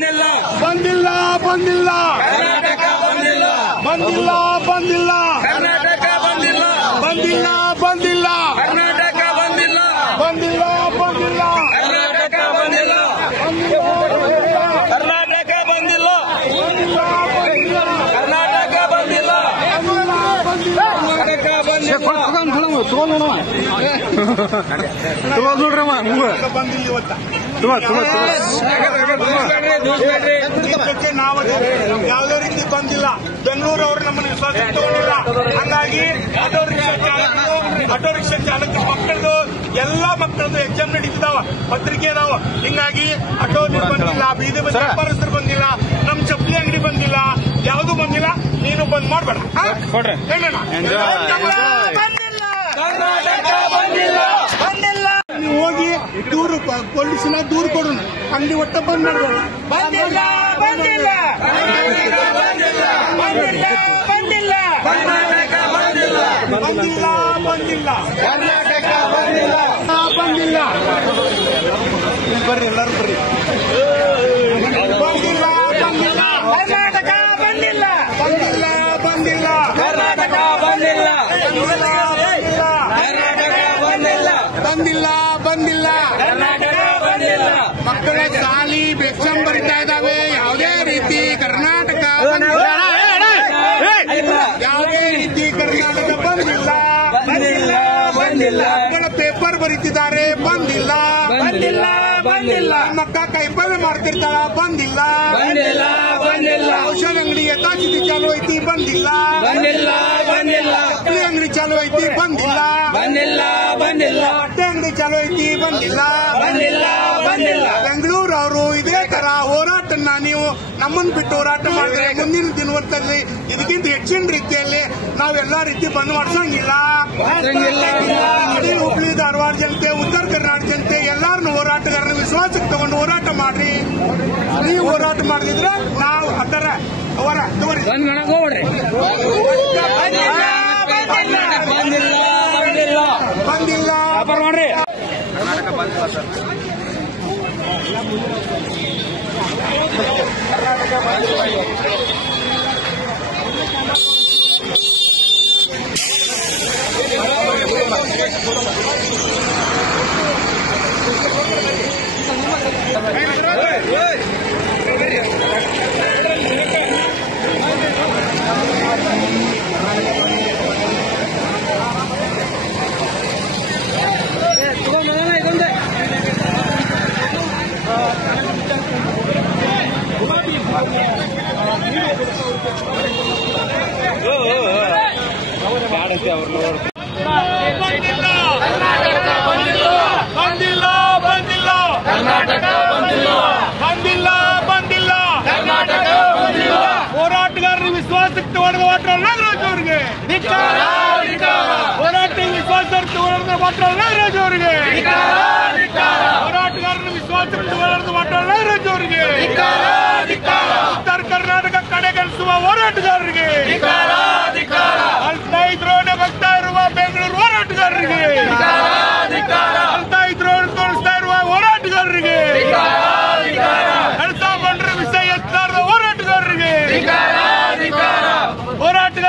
ಬಂದಿಲ್ಲ ಬಂದಿಲ್ಲ ಕರ್ನಾಟಕ ಬಂದಿಲ್ಲ ಬಂದಿಲ್ಲ ಬಂದಿಲ್ಲ ಕರ್ನಾಟಕ ಬಂದಿಲ್ಲ ಬಂದಿಲ್ಲ ಬಂದಿಲ್ಲ ಕರ್ನಾಟಕ ಬಂದಿಲ್ಲ ಬಂದಿಲ್ಲ ಬಂದಿಲ್ಲ ಕರ್ನಾಟಕ ಬಂದಿಲ್ಲ ಕರ್ನಾಟಕ ಬಂದಿಲ್ಲ ಕರ್ನಾಟಕ ಬಂದಿಲ್ಲ ಕರ್ನಾಟಕ ನಾವು ಯಾವುದೇ ರೀತಿ ಬಂದಿಲ್ಲ. ಬೆಂಗಳೂರು ಅವರು ನಮ್ಮನ್ನು ವಿಶ್ವಾಸ ತಗೊಂಡಿಲ್ಲ. ಹಂಗಾಗಿ ಆಟೋ ರಿಕ್ಷಾ ಚಾಲಕರ ಮಕ್ಕಳದು ಎಲ್ಲಾ ಮಕ್ಕಳದು ಎಕ್ಸಾಮ್ ನಡೀತಿದಾವ, ಪತ್ರಿಕೆ ಇದಾವ. ಹಿಂಗಾಗಿ ಆಟೋ ಬಂದಿಲ್ಲ, ಬೀದಿ ಬಸ್ ವ್ಯಾಪಾರಸ್ಥರು ಬಂದಿಲ್ಲ, ನಮ್ ಚಪ್ಪಲಿ ಅಂಗಡಿ ಬಂದಿಲ್ಲ, ಯಾವ್ದು ಬಂದಿಲ್ಲ. ನೀನು ಬಂದ್ ಮಾಡ್ಬೇಡ. ಕರ್ನಾಟಕ ಬಂದಿಲ್ಲ ಬಂದಿಲ್ಲ ನೀವು ಹೋಗಿ ದೂರು ಪೊಲೀಸ್ನ ದೂರು ಕೊಡು. ಅಂಗಡಿ ಒಟ್ಟ ಬಂದ್ ಮಾಡ್ಬೇಡ. ಬಂದಿಲ್ಲ ಬಂದಿಲ್ಲ ಬಂದಿಲ್ಲ ಬಂದಿಲ್ಲ ಕರ್ನಾಟಕ ಬಂದಿಲ್ಲ ಬಂದಿಲ್ಲ ಬಂದಿಲ್ಲ ಕರ್ನಾಟಕ ಬಂದಿಲ್ಲ ಬಂದಿಲ್ಲ. ಬರ್ರಿ ಎಲ್ಲರೂ ಬರ್ರಿ. ಬಂದಿಲ್ಲ ಬಂದಿಲ್ಲ ಕರ್ನಾಟಕ ಬಂದಿಲ್ಲ ಬಂದಿಲ್ಲ ಬಂದಿಲ್ಲ ಕರ್ನಾಟಕ ಬಂದಿಲ್ಲ ಕರ್ನಾಟಕ ಬಂದಿಲ್ಲ ಬಂದಿಲ್ಲ ಬಂದಿಲ್ಲ ಕರ್ನಾಟಕ ಬಂದಿಲ್ಲ ಮಕ್ಕಳ ಸಾಲಿ ಎಕ್ಸಾಮ್ ಬರಿತಾ ಇದ್ದಾವೆ. ಯಾವುದೇ ರೀತಿ ಕರ್ನಾಟಕ ಯಾವುದೇ ರೀತಿ ಕರ್ನಾಟಕ ಬಂದಿಲ್ಲ ಬಂದಿಲ್ಲ ಬಂದಿಲ್ಲ ಮಕ್ಕಳ ಪೇಪರ್ ಬರೀತಿದ್ದಾರೆ. ಬಂದಿಲ್ಲ ಬಂದಿಲ್ಲ ಬಂದಿಲ್ಲ ಮಕ್ಕ ಕೈಪಲ್ಯ ಮಾಡ್ತಿರ್ತಾರ. ಬಂದಿಲ್ಲ ಬಂದಿಲ್ಲ ಬಂದಿಲ್ಲ ಔಷಧ ಅಂಗಡಿ ಯಥಾಸ್ಥಿತಿ ಚಾಲು ಐತಿ. ಬಂದಿಲ್ಲ ಬಂದಿಲ್ಲ ಬಂದಿಲ್ಲ ಚಪ್ಪಲಿ ಅಂಗಡಿ ಚಾಲು ಐತಿ. ಬಂದಿಲ್ಲ ಬಂದಿಲ್ಲ ಬಂದಿಲ್ಲ ಬಟ್ಟೆ ಅಂಗಡಿ ಚಾಲು ಐತಿ. ಬಂದಿಲ್ಲ ಬಂದಿಲ್ಲ ಬಂದಿಲ್ಲ ಬೆಂಗಳೂರು ಅವರು ಇದೇ ತರ ಹೋರಾಟನ ನೀವು ನಮ್ಮನ್ನು ಬಿಟ್ಟು ಹೋರಾಟ ಮಾಡಿದ್ರೆ ಮುಂದಿನ ದಿನವತ್ತಲ್ಲಿ ಇದಕ್ಕಿಂತ ಹೆಚ್ಚಿನ ರೀತಿಯಲ್ಲಿ ನಾವೆಲ್ಲಾ ರೀತಿ ಬಂದ್ ಮಾಡ್ಸಂಗಿಲ್ಲ. ಇಡೀ ಹುಬ್ಳಿ ಧಾರವಾಡ ಜನತೆ, ಉತ್ತರ ಕರ್ನಾಟಕ ಜನತೆ ಎಲ್ಲಾರನ್ನು ಹೋರಾಟಗಾರರ ವಿಶ್ವಾಸಕ್ಕೆ ತಗೊಂಡು ಹೋರಾಟ ಮಾಡ್ರಿ. ನೀವು ಹೋರಾಟ ಮಾಡಿದ್ರೆ ನಾವು ಅದರ ಅವರ ತಗೋರಿ. ಬಂದಿಲ್ಲ ಮಾಡ್ರಿ ಬಂದಿಲ್ಲ ಬಂದಿಲ್ಲ ಕರ್ನಾಟಕ ಬಂದಿಲ್ಲ ಬಂದಿಲ್ಲ ಬಂದಿಲ್ಲ ಕರ್ನಾಟಕ ಬಂದಿಲ್ಲ ಹೋರಾಟಗಾರರ ವಿಶ್ವಾಸಕ್ಕೆ ತಗೊಂಡು ವಾಟ್ರ ನಾಗರಾಜ್ ಅವರಿಗೆ ಹೋರಾಟ ವಿಶ್ವಾಸ ತಗೊಂಡು ವಾಟ್ರ ನಾಗರಾಜ್ ಅವರಿಗೆ ಹೋರಾಟಗಾರರ ವಿಶ್ವಾಸಕ್ಕೆ ತಗೊಂಡು ವಾಟ್ರ ನಾಗರಾಜ್ ಅವರಿಗೆ ಉತ್ತರ ಕರ್ನಾಟಕ ಕಡೆಗಣಿಸುವ ಹೋರಾಟಗಾರರಿಗೆ ಅಲ್ತಾ ಇದ್ರು ಭಕ್ತ ಇರುವ ಬೆಂಗಳೂರು ಹೋರಾಟಗಾರರಿಗೆ